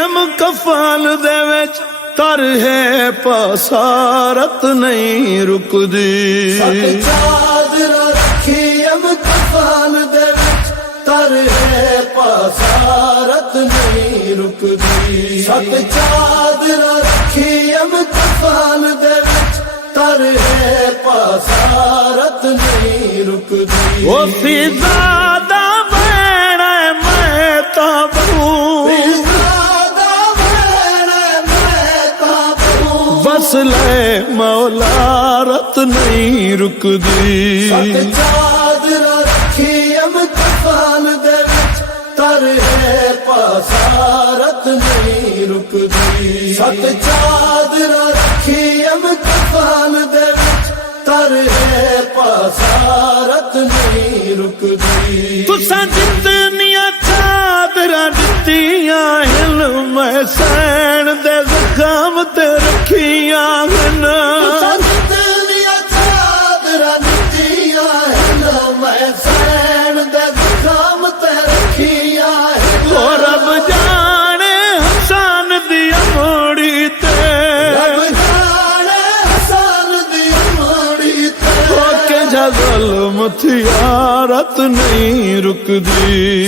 रखीम कफान दे विच तर है पसारत नहीं रुकदी। सत चादरा रखीम कफान दे विच तर है पसारत नहीं रुकदी। सत चादरा रखीम कफान दे विच तर है पसारत नहीं रुकदी। ओ फिजादा बैणा मैं ताबू वसले मौला रत नहीं रुकदी। सत चादरा रखीम कफान दे विच तर है पसारत नहीं रुकदी। सत चादरा रखीम कफान दे विच तर है पसारत नहीं रुकदी। तुसां जितनियां चादरां दित्तियां हिन मैं सैन दे ज़ख़म ते रखियां हिन। जितनियां चादरां दित्तियां हिन मैं सैन दे ज़ख़म ते रखियां हिन। ओ रब जाने हसन दी अमड़ी ते ज़ुल्म थियारत नहीं रुकदी।